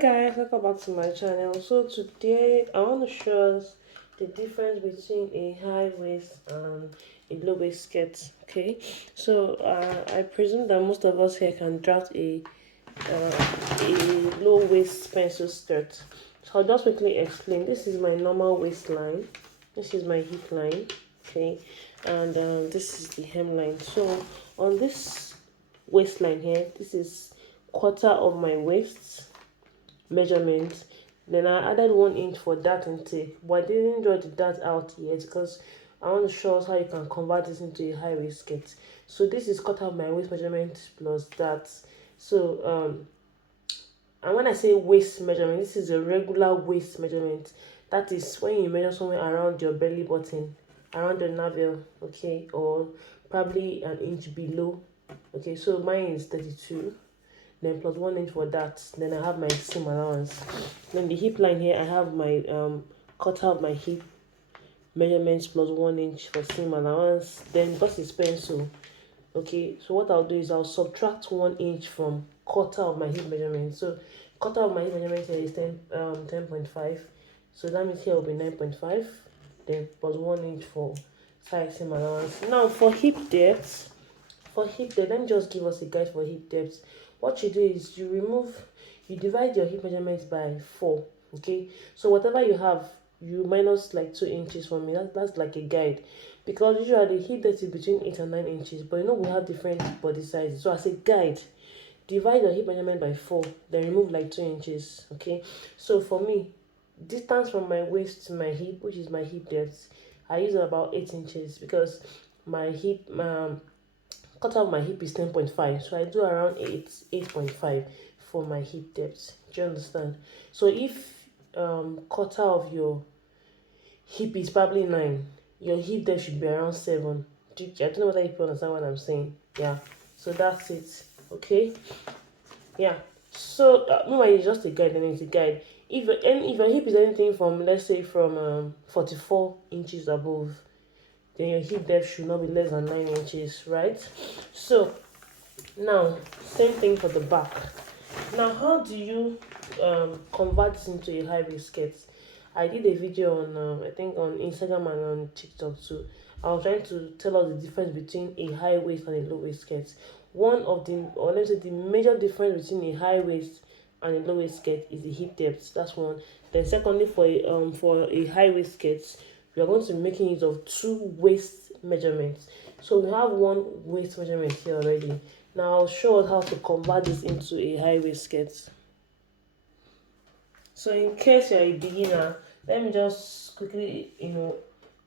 guys, welcome back to my channel. So today I want to show us the difference between a high waist and a low waist skirt. Okay, so I presume that most of us here can draft a low waist pencil skirt. So I'll just quickly explain. This is my normal waistline. This is my hip line. Okay, and this is the hemline. So on this waistline here, this is quarter of my waist measurement. Then I added 1 inch for dart intake, but I didn't draw the dart out yet because I want to show us how you can convert this into a high waist skirt. So this is cut out my waist measurement plus dart. So and when I say waist measurement, this is a regular waist measurement. That is when you measure somewhere around your belly button, around the navel, okay, or probably an inch below. Okay, so mine is 32, then plus 1 inch for that. Then I have my seam allowance. Then the hip line here, I have my cut out my hip measurements plus 1 inch for seam allowance. Then because it's pencil, okay, so what I'll do is I'll subtract 1 inch from quarter of my hip measurement. So quarter of my hip measurement here is 10.5. So that means here will be 9.5. Then plus 1 inch for side seam allowance. Now for hip depth, let me just give us a guide for hip depth. What you do is you divide your hip measurements by 4. Okay, so whatever you have, you minus like 2 inches from it. That's like a guide, because usually hip depth is between 8 and 9 inches, but we have different body sizes. So as a guide, divide your hip measurement by 4, then remove like 2 inches. Okay, so for me, distance from my waist to my hip, which is my hip depth, I use about 8 inches because my hip cut off my hip is 10.5, so I do around 8.5 for my hip depth. Do you understand? So if quarter of your hip is probably 9, your hip depth should be around 7. I don't know whether you understand what I'm saying. Yeah, so that's it. Okay, yeah. So meanwhile, it's just a guide, and it's a guide. If your hip is anything from, let's say, from 44 inches above, then your hip depth should not be less than 9 inches, right? So now same thing for the back. Now how do you convert this into a high waist skirt? I did a video on I think on Instagram and on TikTok too. I was trying to tell us the difference between a high waist and a low waist skirt. One of the, or let's say the major difference between a high waist and a low waist skirt is the hip depth. That's one. Then secondly, for a high waist skirt, we are going to be making use of 2 waist measurements. So we have 1 waist measurement here already. Now I'll show us how to convert this into a high waist skirt. So in case you're a beginner, let me just quickly go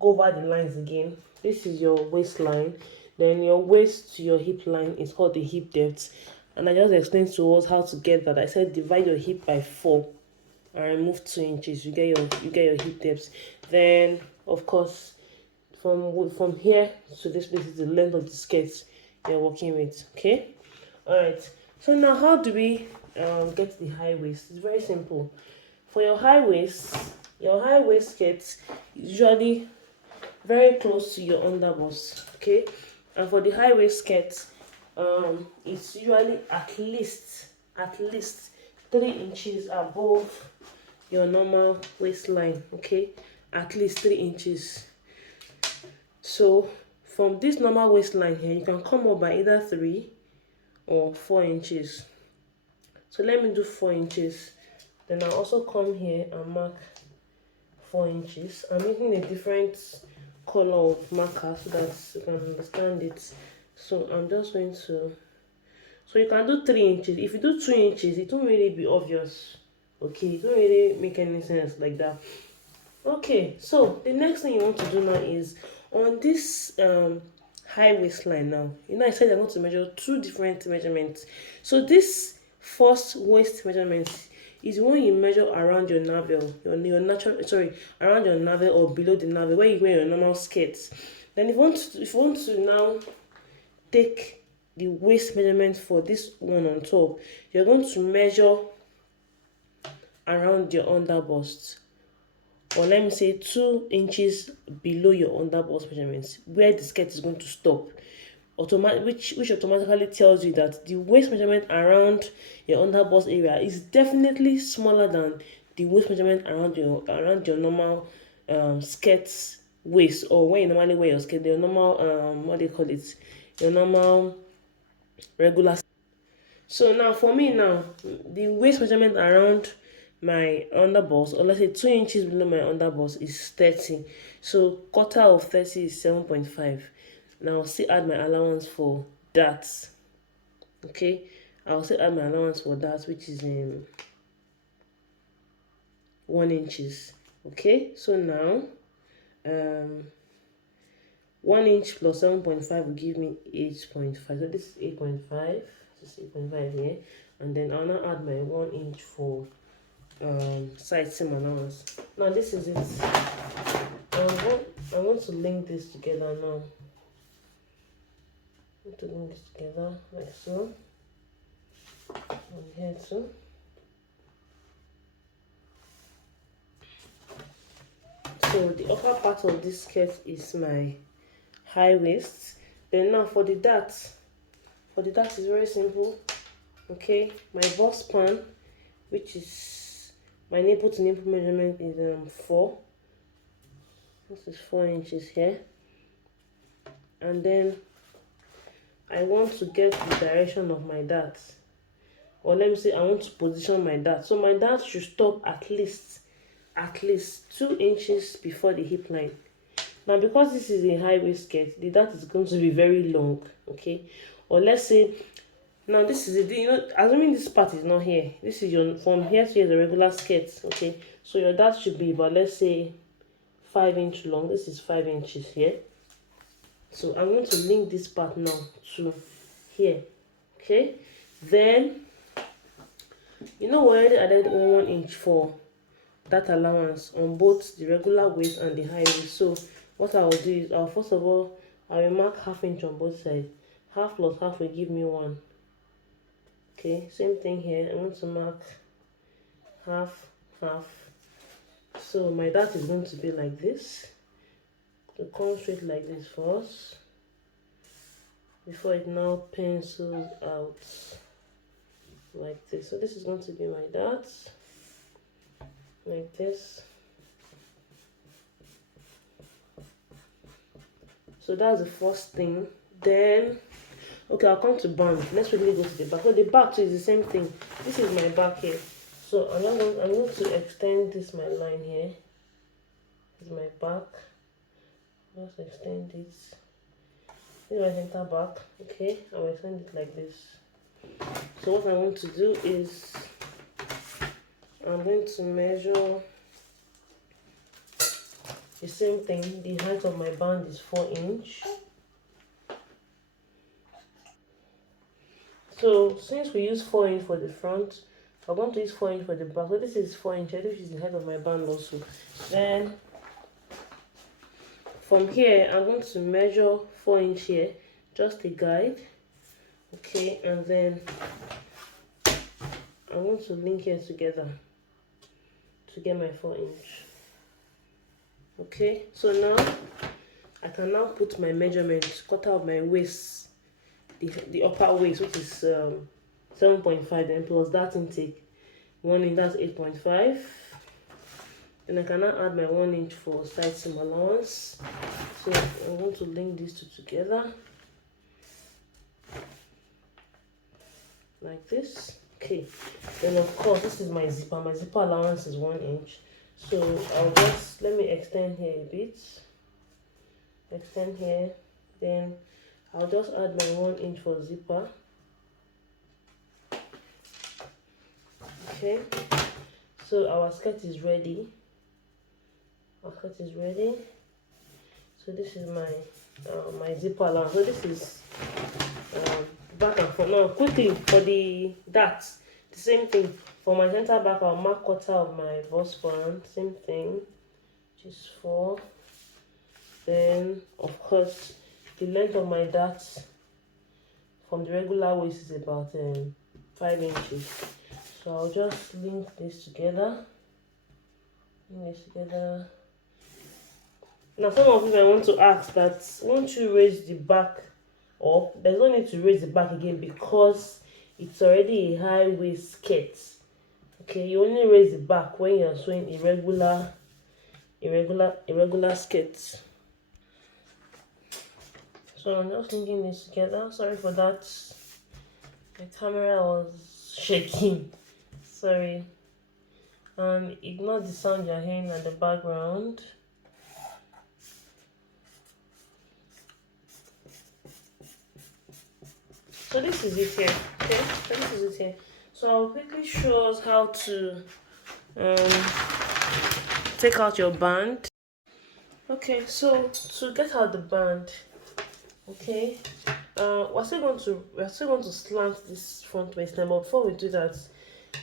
over the lines again. This is your waistline, then your waist to your hip line is called the hip depth. And I just explained to us how to get that. I said divide your hip by 4 and remove 2 inches. You get your hip depth. Then of course, from here to this place is the length of the skirt you're working with. Okay, all right. So now how do we get the high waist? It's very simple. For your high waist skirt is usually very close to your underbust. Okay, and for the high waist skirt, it's usually at least 3 inches above your normal waistline. Okay, at least 3 inches. So from this normal waistline here, you can come up by either 3 or 4 inches. So let me do 4 inches. Then I'll also come here and mark 4 inches. I'm using a different color of marker so that you can understand it. So I'm just going to, so you can do 3 inches. If you do 2 inches, it won't really be obvious. Okay, it won't really make any sense like that. Okay, so the next thing you want to do now is on this high waistline. Now I said I'm going to measure 2 different measurements. So this first waist measurement is when you measure around your navel, around your navel or below the navel, where you wear your normal skirts. Then if you want to now take the waist measurement for this one on top, you're going to measure around your underbust, or let me say 2 inches below your underbust measurements, where the skirt is going to stop. which automatically tells you that the waist measurement around your under bust area is definitely smaller than the waist measurement around your normal skirt waist, or when you normally wear your skirt, your normal what do you call it, your normal regular. So now for me now, the waist measurement around my underbust, or let's say 2 inches below my underbust, is 30. So quarter of 30 is 7.5. Now I'll still add my allowance for that. Okay, I'll still add my allowance for that, which is 1 inches. Okay, so now um 1 inch plus 7.5 will give me 8.5. So this is 8.5. This is 8.5 here. And then I'll now add my 1 inch for side seam allowance. Now this is it. I want to link this together now. I want to link this together like so. And here too. So the upper part of this skirt is my high waist. Then now for the dart. For the dart is very simple. Okay, my bust span, which is my nipple to nipple measurement, is 4. This is 4 inches here. And then I want to get the direction of my dart, or let me say I want to position my dart. So my dart should stop at least 2 inches before the hip line. Now because this is a high waist skirt, the dart is going to be very long. Okay, or let's say now this is assuming this part is not here, this is your from here to here the regular skirt. Okay, so your dart should be about, let's say, 5 inch long. This is 5 inches here. So I'm going to link this part now to here. Okay, then we already added 1 inch for that allowance on both the regular waist and the high waist. So what I will do is, first of all, I will mark ½ inch on both sides. Half plus half will give me 1. Okay, same thing here. I want to mark half, half. So my dart is going to be like this. To come straight like this first, before it now pencils out like this. So this is going to be my dart, like this. So that's the first thing. Then, okay, I'll come to band. Let's really go to the back. So the back too is the same thing. This is my back here. So I'm going to extend this my line here. This is my back. Just extend it. This is my center back. Okay, I will extend it like this. So what I want to do is I'm going to measure the same thing. The height of my band is 4 inch. So since we use 4 inch for the front, I'm going to use 4 inch for the back. So this is 4 inch, which is the height of my band also. Then from here, I'm going to measure 4 inch here, just a guide. Okay, and then I want to link here together to get my 4 inch. Okay, so now I can now put my measurement, quarter of my waist, the upper waist, which is 7.5, then plus that intake, 1 inch, that's 8.5. And I can now add my 1 inch for side seam allowance. So I'm going to link these two together like this. Okay, then of course this is my zipper. My zipper allowance is 1 inch. So let me extend here a bit. Extend here. Then I'll just add my 1 inch for zipper. Okay, so our skirt is ready. Our skirt is ready. So this is my my zipper allowance. So this is back and front. Now quickly for the darts, the same thing. For my center back, I'll mark quarter of my bust band. Same thing, which is 4. Then of course the length of my darts from the regular waist is about 5 inches. So I'll just link this together. Now some of you might want to ask that, won't you raise the back or there's no need to raise the back again because it's already a high waist skirt. Okay, you only raise the back when you're sewing irregular skirts. So I'm just linking this together. Sorry for that. My camera was shaking. Sorry. And ignore the sound you're hearing at the background. So this is it here. Okay, so this is it here. So I'll quickly show us how to take out your band. Okay, so to get out the band, okay, we're still going to slant this front waistline, but before we do that,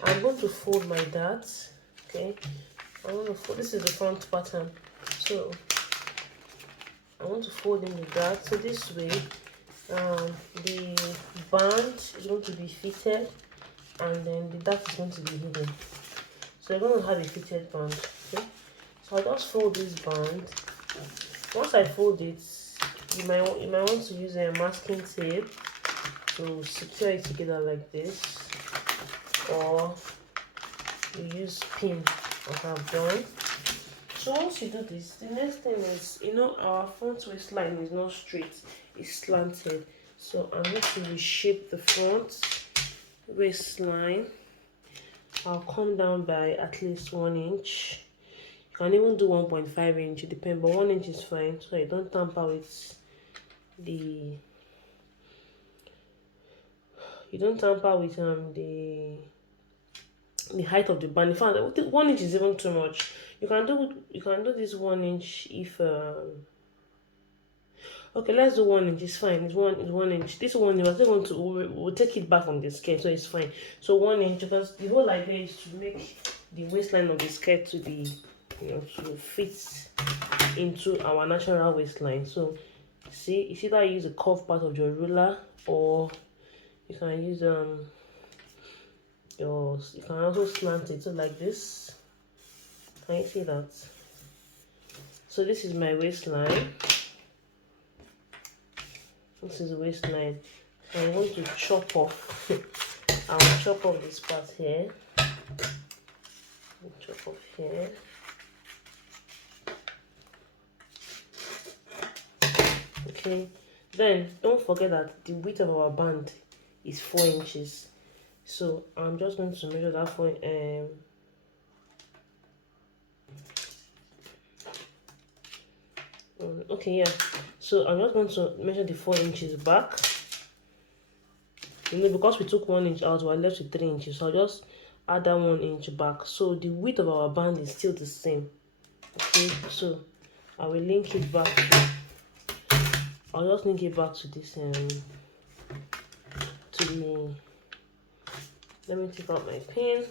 I'm going to fold my darts. Okay, I'm going to fold. This is the front pattern, so I want to fold in the dart. So this way, the band is going to be fitted, and then the dart is going to be hidden. So you're going to have a fitted band. Okay, so I'll just fold this band. Once I fold it, you might want to use a masking tape to secure it together like this, or you use pin like I've done. So once you do this, the next thing is, our front waistline is not straight, it's slanted. So I'm going to reshape the front waistline. I'll come down by at least 1 inch. You can even do 1.5 inch, it depends, but 1 inch is fine, so you don't tamper with the height of the band. In fact, 1 inch is even too much. You can do this 1 inch if okay, let's do 1 inch. It's fine. It's 1 inch. This one we're still going to we'll take it back from the skirt, so it's fine. So 1 inch, because the whole idea is to make the waistline of the skirt to be to fit into our natural waistline. So see, it's either use a curved part of your ruler, or you can use you can also slant it, so like this. Can you see that? So this is my waistline. This is the waistline. I'm going to chop off. I'll chop off this part here. Chop off here. Okay. Then don't forget that the width of our band is 4 inches. So I'm just going to measure that for okay, yeah. So I'm just going to measure the 4 inches back. Because we took 1 inch out, we're left with 3 inches. So I'll just add that 1 inch back. So the width of our band is still the same. Okay, so I will link it back to. I'll just link it back to this to the. Let me take out my pin.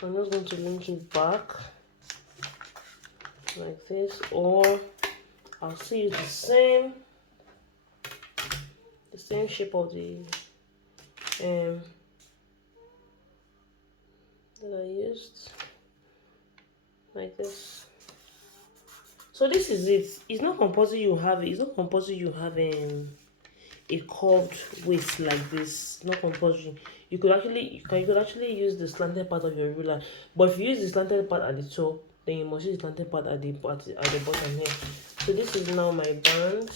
So I'm just going to link it back like this, or I'll still use the same shape of the that I used, like this. So this is it. It's not compulsory you have it. It's not compulsory you have a curved waist like this. Not compulsory. You could actually use the slanted part of your ruler, but if you use the slanted part at the top, then you must use the slanted part at the bottom here. So this is now my band.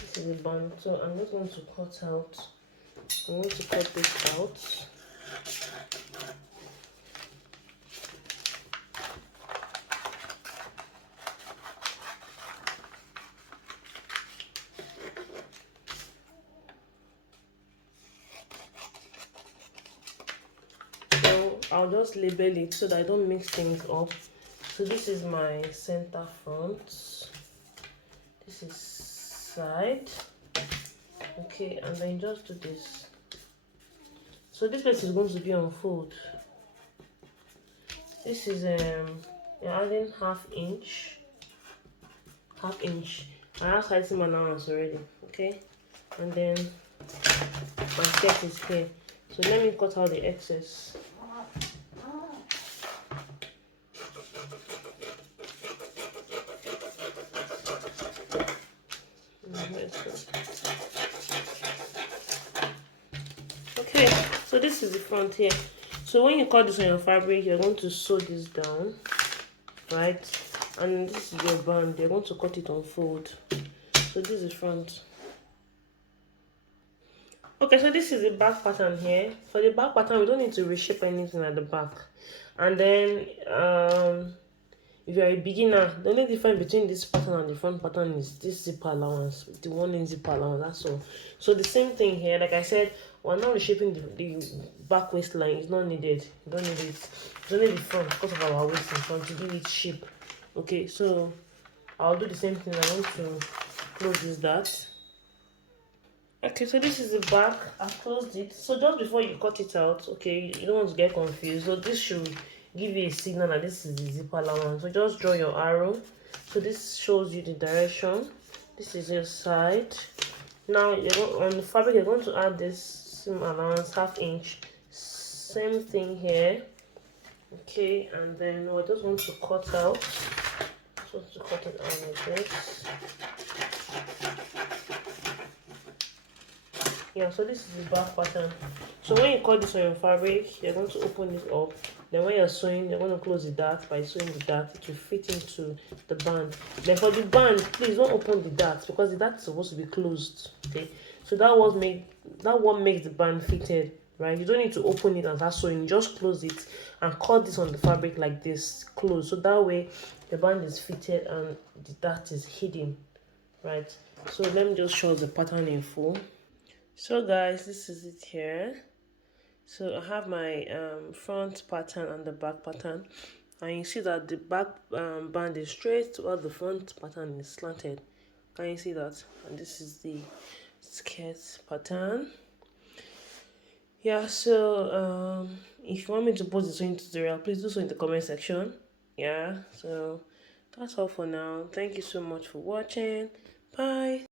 This is the band. So I'm just going to cut out. I'm going to cut this out. I'll just label it so that I don't mix things up. So this is my center front. This is side. Okay, and then just do this. So this place is going to be on fold. This is you're adding half inch. I have heightened my allowance already. Okay, and then my skirt is here. So let me cut out the excess. Okay, so this is the front here. So when you cut this on your fabric, you're going to sew this down, right? And this is your band. You're going to cut it on fold. So this is the front. Okay, so this is the back pattern here. For the back pattern, we don't need to reshape anything at the back. And then if you're a beginner, the only difference between this pattern and the front pattern is this zipper allowance, the one in zipper allowance, that's all. So the same thing here, like I said, we're not reshaping the back waistline. It's not needed. You don't need it. It's only the front because of our waist in front to give it shape. Okay, so I'll do the same thing. I want to close this dart. Okay, so this is the back. I've closed it. So just before you cut it out, okay, you don't want to get confused. So this should give you a signal that this is the zipper allowance. So just draw your arrow. So this shows you the direction. This is your side. Now on the fabric, you're going to add this seam allowance, 1/2 inch. Same thing here. Okay, and then we just want to cut out. Just want to cut it out like this. Yeah, so this is the back pattern. So when you cut this on your fabric, you're going to open it up. Then when you're sewing, you're going to close the dart. By sewing the dart, it will fit into the band. Then for the band, please don't open the dart because the dart is supposed to be closed. Okay, so that what makes the band fitted, right? You don't need to open it and start sewing. Just close it and cut this on the fabric like this, close. So that way the band is fitted and the dart is hidden, right? So let me just show the pattern in full. So guys, this is it here. So I have my front pattern and the back pattern, and you see that the back band is straight while the front pattern is slanted. Can you see that? And this is the skirt pattern. Yeah, so if you want me to post the sewing tutorial, please do so in the comment section. Yeah, so that's all for now. Thank you so much for watching. Bye.